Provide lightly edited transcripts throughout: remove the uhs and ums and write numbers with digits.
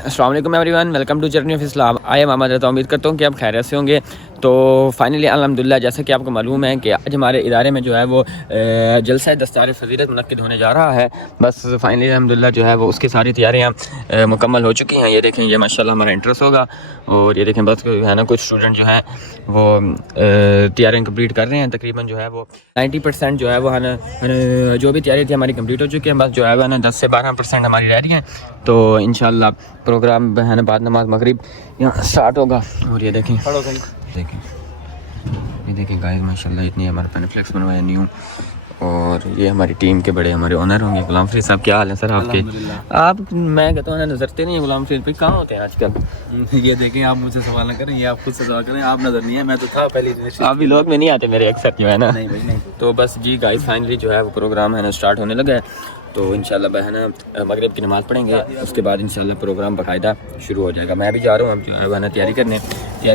अस्सलाम वालेकुम everyone, welcome to journey of Islam. I am Mohammad Raza. उम्मीद करता हूँ कि आप खैरियत से होंगे। तो फाइनली अल्हम्दुलिल्लाह, जैसा कि आपको मालूम है कि आज हमारे इदारे में जो है वो जलसा दस्तार फजीलत मुनक्किद होने जा रहा है। बस फाइनली अल्हम्दुलिल्लाह जो है वो उसकी सारी तैयारियाँ मुकम्मल हो चुकी हैं। ये देखें, ये माशाल्लाह हमारा इंट्रेंस होगा और ये देखें बस है ना, कुछ स्टूडेंट जो हैं वो तैयारियाँ कंप्लीट कर रहे हैं। तकरीबन जो है वो 90% जो है वो है ना, जो भी तैयारी थी हमारी कंप्लीट हो चुकी है। बस जो है वो ना 10 से 12% हमारी रह रही हैं। तो इंशाल्लाह प्रोग्राम है ना बाद नमाज मगरिब यहाँ स्टार्ट होगा। और ये देखें ये देखें गाइस, माशाल्लाह इतनी हमारे पैनफ्लेक्स बनवाए न्यू। और ये हमारी टीम के बड़े हमारे ओनर होंगे। गुलाम फरीद साहब, क्या हाल है सर आपके? आप मैं कहता हूँ नजरते नहीं है गुलाम फरीद भाई, कहाँ होते हैं आजकल? ये देखें, आप मुझसे सवाल ना करें, ये आप खुद से सवाल करें। आप नजर नहीं है, मैं तो था पहले। आप भी लोग में नहीं आते मेरे अक्सर जो है ना। नहीं भाई नहीं। तो बस जी गाइस, फाइनली जो है वो प्रोग्राम है ना स्टार्ट होने लगा है। तो इंशाल्लाह है ना मगरिब की नमाज़ पढ़ेंगे, उसके बाद इंशाल्लाह प्रोग्राम बाकायदा शुरू हो जाएगा। मैं भी जा रहा हूँ, अब जो है ना तैयारी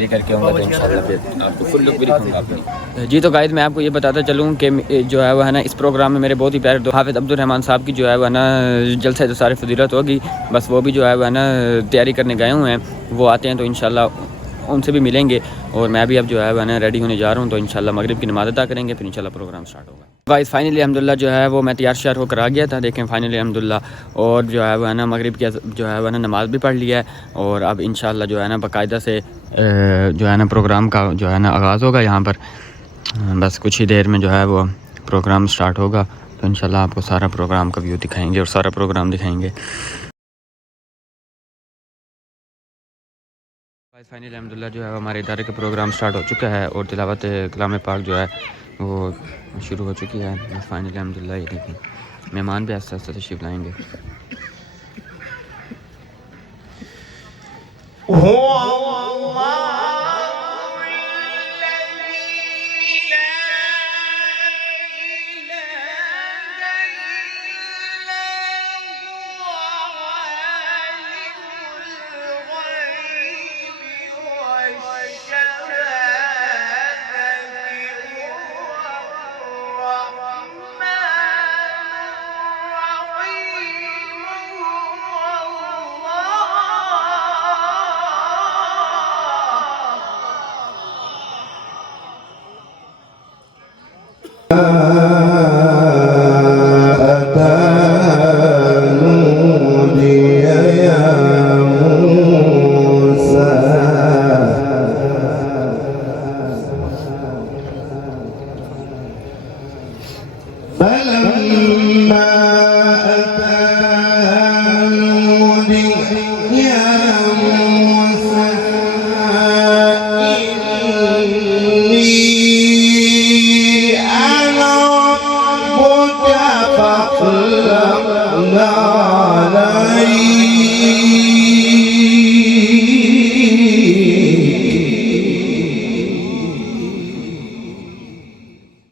करके आऊँगा। तो इंशाल्लाह फिर आपको फुल लुक भी दिखाऊंगा अपनी। जी तो गाइस, मैं आपको ये बताता चलूँ कि जो है वो है ना इस प्रोग्राम में मेरे बहुत ही प्यारे हाफिज़ अब्दुल रहमान साहब की जो है वो ना जलसा दस्तार फजीलत होगी। बस वो भी जो है वो ना तैयारी करने गए हुए हैं। वो आते हैं तो इंशाल्लाह उनसे भी मिलेंगे। और मैं भी अब जो है वह ना रेडी होने जा रहा हूँ। तो इंशाल्लाह मगरिब की नमाज़ अदा करेंगे, फिर इंशाल्लाह प्रोग्राम स्टार्ट होगा। गाइस फाइनली अल्हम्दुलिल्लाह जो है वो मैं तैयार श्यार होकर आ गया था। देखें फाइनली अल्हम्दुलिल्लाह, और जो है वह ना मगरिब की जो है वह ना नमाज़ भी पढ़ लिया है। और अब इंशाल्लाह जो है ना बाकायदा से जो है ना प्रोग्राम का जो है ना आगाज़ होगा यहाँ पर। बस कुछ ही देर में जो है वो प्रोग्राम स्टार्ट होगा। तो इंशाल्लाह आपको सारा प्रोग्राम का व्यू दिखाएँगे और सारा प्रोग्राम दिखाएँगे। फाइनली अल्हम्दुलिल्लाह जो है हमारे इदारे का प्रोग्राम स्टार्ट हो चुका है और तिलावत कलाम पाक जो है वो शुरू हो चुकी है। फाइनली अल्हम्दुलिल्लाह ये देखें, मेहमान भी आस्ते आस्ते तशरीफ लाएंगे।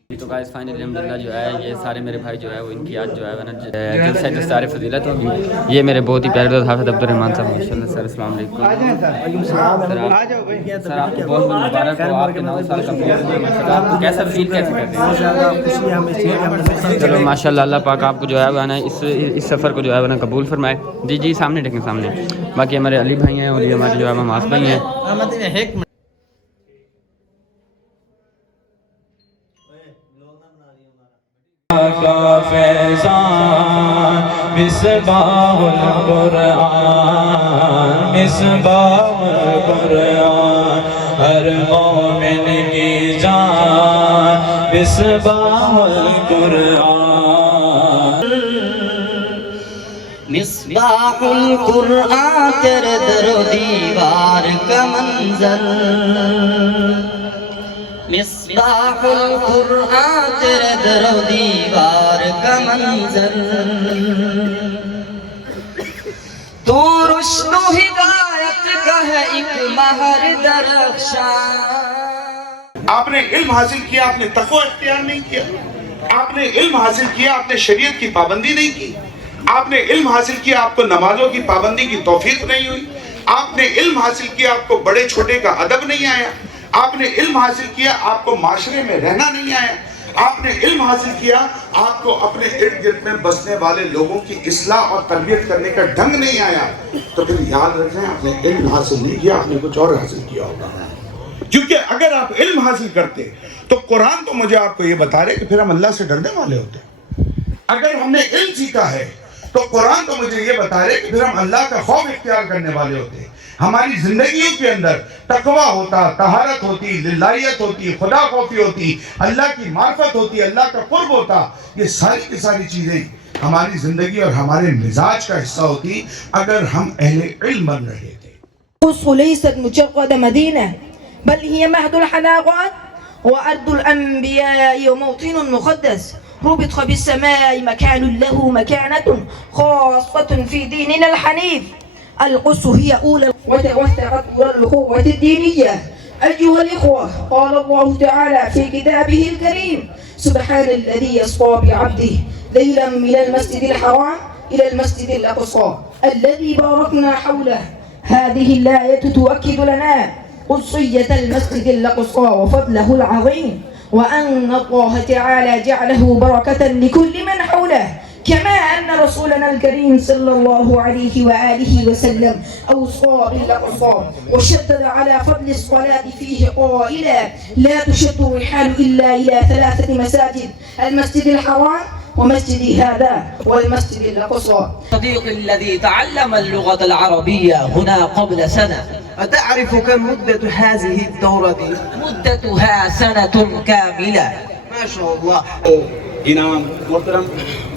तो गाइस फाइनली अल्हम्दुलिल्लाह जो है ये सारे मेरे भाई जो है वो इनकी आज जो है ना जलसा दस्तार फजीलत होगी। ये मेरे बहुत ही प्यारे दोस्त हाफिज़ अब्दुल रहमान साहब, माशाल्लाह सर। अस्सलाम वालेकुम सर, आपको बहुत बहुत मुबारक हो। आपके 9 साल का माशाल्लाह, आपको कैसा फील कैसे करते हैं? चलो माशाल्लाह, अल्लाह पाक आपको जो है वो ना इस सफ़र को जो है वो ना कबूल फरमाए। जी जी सामने देखें, सामने। बाकी हमारे अली भाई हैं और ये हमारे जो है मास भाई हैं। का फैज़ान मिसबाहुल कुरआन, मिसबाहुल कुरआन, हर मोमिन की जान मिसबाहुल कुरआन। मिसबाहुल कुरआन तेरे दरो दीवार का मंजर, मिसबाहुल कुरआन तेरे दरो दीवार का मंजर, तू रुश्द हिदायत का है एक महर दरख्शां। आपने इल्म हासिल किया, आपने तक़वा इख्तियार नहीं किया। आपने इल्म हासिल किया, आपने शरीयत की पाबंदी नहीं की। आपने इल्म हासिल किया, आपको नमाजों की पाबंदी की तौफीक नहीं हुई। आपने इल्म हासिल किया, आपको बड़े छोटे का अदब नहीं आया। आपने इल्म हासिल किया, आपको माशरे में रहना नहीं आया। आपने इल्म हासिल किया, आपको अपने इर्द गिर्द में बसने वाले लोगों की इस्लाह और तरबियत करने का ढंग नहीं आया, तो फिर याद रखें आपने इल्म हासिल नहीं किया, आपने कुछ और हासिल किया होगा। क्योंकि अगर आप इल्म हासिल करते तो कुरान तो मुझे आपको ये बता रहे कि फिर हम अल्लाह से डरने वाले होते। अगर हमने इल्म सीखा है तो कुरान तो मुझे ये बता रहे कि फिर हम अल्लाह का खौफ इख्तियार करने वाले होते। हमारी जिंदगियों के अंदर तकवा होता, तहारत होती, लिल्लाहियत होती, खुदा खौफी होती, अल्लाह की मार्फत होती, अल्लाह का कुर्ब होता। ये सारी की सारी चीज़ें हमारी ज़िंदगी और हमारे मिजाज का हिस्सा होती अगर हम अहले इल्म बन रहे थे। القدس ليست مجرد مدينة، بل هي مهد الحضارات وأرض الأنبياء وموطن مقدس ربط بالسماء، مكان له مكانة خاصة في ديننا الحنيف. القدس هي أولى وتوثقت الأخوة الدينية. أيها الإخوة، قال الله تعالى في كتابه الكريم: سبحان الذي يسطى بعبده ليلا من المسجد الحرام إلى المسجد الأقصى الذي باركنا حوله. هذه الآية تؤكد لنا قدسية المسجد الأقصى وفضله العظيم، وأن الله تعالى جعله بركة لكل من حوله، كما أن رسولنا الكريم صلى الله عليه وآله وسلم أوصى بالأقصى وشدد على فضل الصلاة فيه قائلا: لا تشد الرحال إلا إلى 3 مساجد، المسجد الحرام ومسجد هذا والمسجد الأقصى. صديقي الذي تعلم اللغة العربية هنا قبل سنة، أتعرف كم مدة هذه الدورة؟ مدتها سنة كاملة. ما شاء الله. انعام محترم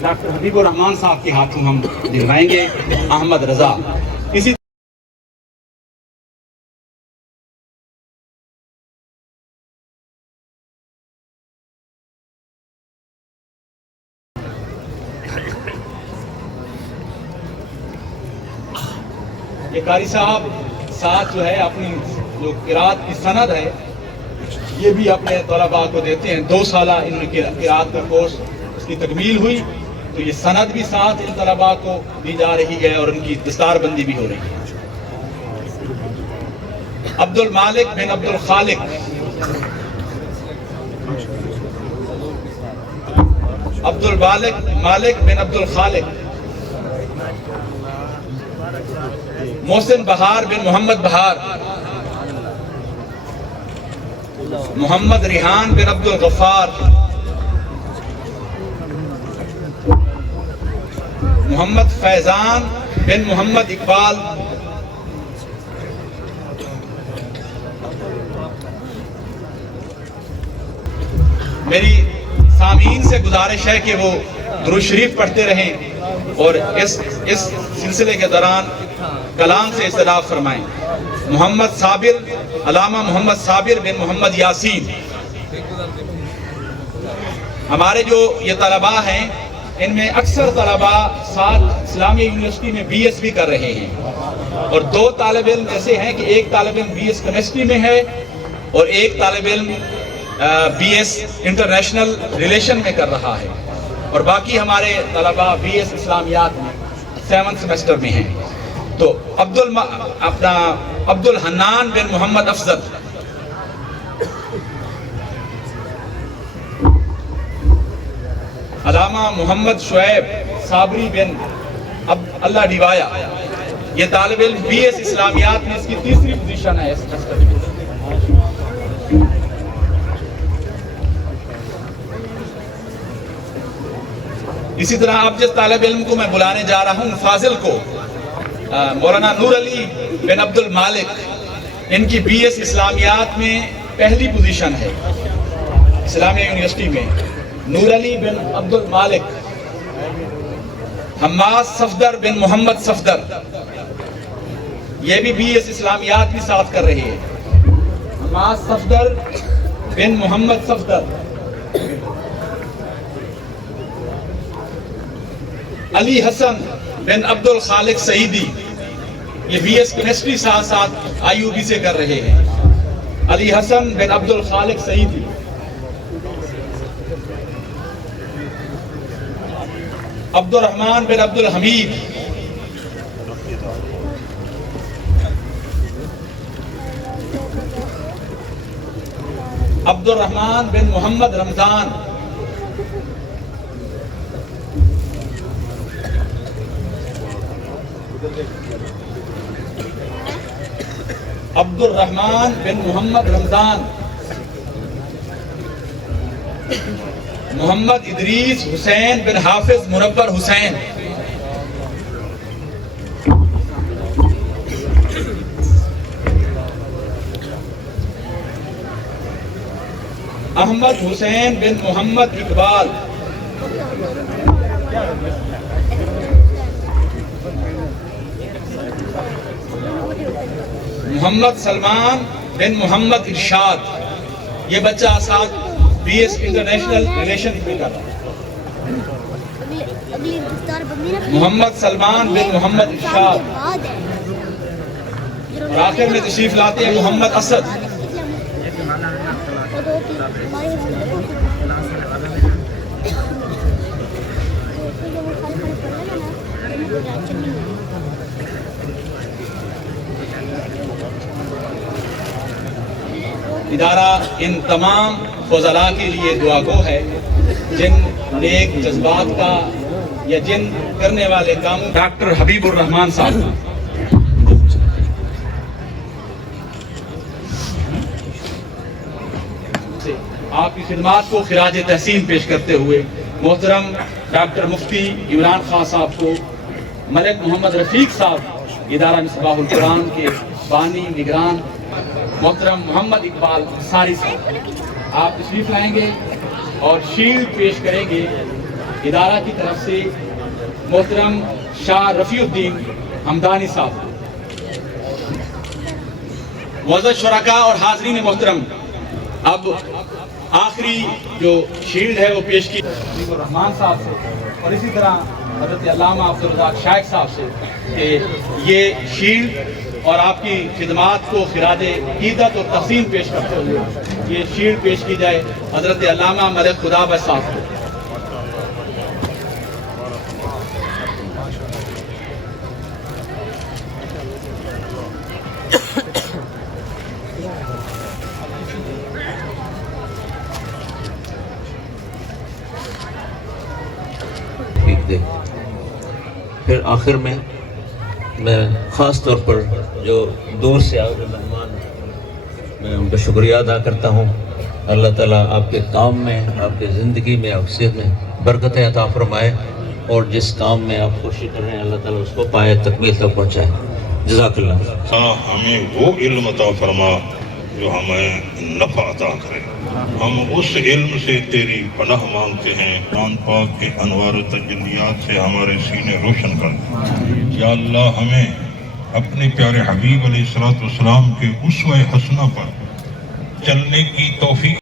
ڈاکٹر حبیب الرحمان صاحب کے ہاتھوں ہم دلوائیں گے احمد رضا. اسی یہ قاری صاحب ساتھ جو ہے اپنی جو قرات کی سند ہے یہ بھی اپنے طلباء کو دیتے ہیں. 2 سالہ ان کی قرات کا کورس اس کی تکمیل ہوئی تو یہ سند بھی ساتھ ان طلباء کو دی جا رہی ہے اور ان کی دستار بندی بھی ہو رہی ہے. عبد المالک بن عبد الخالق، عبد المالک بن عبد الخالق، محسن بہار بن محمد بہار، محمد ریحان بن عبد الغفار، محمد فیضان بن محمد اقبال، میری سامعین سے گزارش ہے کہ وہ درود شریف پڑھتے رہیں اور اس سلسلے کے دوران کلام سے استدعاء فرمائیں. محمد صابر، علامہ محمد صابر بن محمد یاسین. ہمارے جو یہ طلباء ہیں ان میں اکثر طلباء ساتھ اسلامیہ یونیورسٹی میں بی ایس بھی کر رہے ہیں اور 2 طالب علم ایسے ہیں کہ ایک طالب علم بی ایس کیمسٹری میں ہے اور ایک طالب علم بی ایس انٹرنیشنل ریلیشن میں کر رہا ہے اور باقی ہمارے طلباء بی ایس اسلامیات میں 7 سیمسٹر میں ہیں. تو عبد الحنان بن محمد افضل، علامہ محمد شعیب صابری بن اللہ ڈیوایا. یہ طالب علم بی ایس اسلامیات میں اس کی 3ری پوزیشن ہے. اسی طرح اب جس طالب علم کو میں بلانے جا رہا ہوں فاضل کو، مولانا نور علی بن عبد المالک، ان کی بی ایس اسلامیات میں پہلی پوزیشن ہے اسلامیہ یونیورسٹی میں. نور علی بن عبد المالک، حماد صفدر بن محمد صفدر، یہ بھی بی ایس اسلامیات بھی ساتھ کر رہے ہیں. حماد صفدر بن محمد صفدر. علی حسن بن عبد الخالق سعیدی، یہ بی ایس کیمسٹری ساتھ ساتھ آئی یو بی سے کر رہے ہیں. علی حسن بن عبد الخالق سعیدی. عبد الرحمن بن عبد الحمید، عبد الرحمن بن محمد رمضان، عبد الرحمن بن محمد رمضان، محمد ادریس حسین بن حافظ منور حسین، احمد حسین بن محمد اقبال، محمد سلمان بن محمد ارشاد. یہ بچہ ساتھ بی ایس انٹرنیشنل ریلیشن میں کر رہا ہے. محمد سلمان بن محمد ارشاد. اور آخر میں تشریف لاتے ہیں محمد اسد. ادارہ ان تمام فضلاء کے لیے دعا گو ہے جن نیک جذبات کا یا جن کرنے والے کاموں. ڈاکٹر حبیب الرحمان صاحب آپ کی خدمات کو خراج تحسین پیش کرتے ہوئے محترم ڈاکٹر مفتی عمران خان صاحب کو ملک محمد رفیق صاحب ادارہ مصباح القرآن کے بانی نگران محترم محمد اقبال انصاری صاحب آپ تشریف لائیں گے اور شیلڈ پیش کریں گے. ادارہ کی طرف سے محترم شاہ رفیع الدین حمدانی صاحب. معزز شرکاء اور حاضرین محترم، اب آخری جو شیلڈ ہے وہ پیش کی حبیب الرحمان صاحب سے اور اسی طرح حضرت علامہ عبدالرزاق شائخ صاحب سے کہ یہ شیلڈ اور آپ کی خدمات کو خراج عقیدت اور تحسین پیش کرتے ہوئے یہ شیلڈ پیش کی جائے حضرت علامہ ملک خدا بخش صاحب کو. پھر آخر میں خاص طور پر جو دور سے آئے مہمان میں ان کا شکریہ ادا کرتا ہوں. اللہ تعالیٰ آپ کے کام میں، آپ کے زندگی میں، آپ صحت میں برکتیں عطا فرمائے اور جس کام میں آپ کوشش کر رہے ہیں اللہ تعالیٰ اس کو پائے تکمیل تک پہنچائے. جزاک اللہ. ہمیں وہ علم عطا فرما جو ہمیں نفع عطا کرے. ہم اس علم سے تیری پناہ مانگتے ہیں. قرآن پاک کے انوار و تجلیات سے ہمارے سینے روشن کر. یا اللہ ہمیں اپنے پیارے حبیب علیہ الصلوۃ والسلام کے اسوہ حسنہ پر چلنے کی توفیق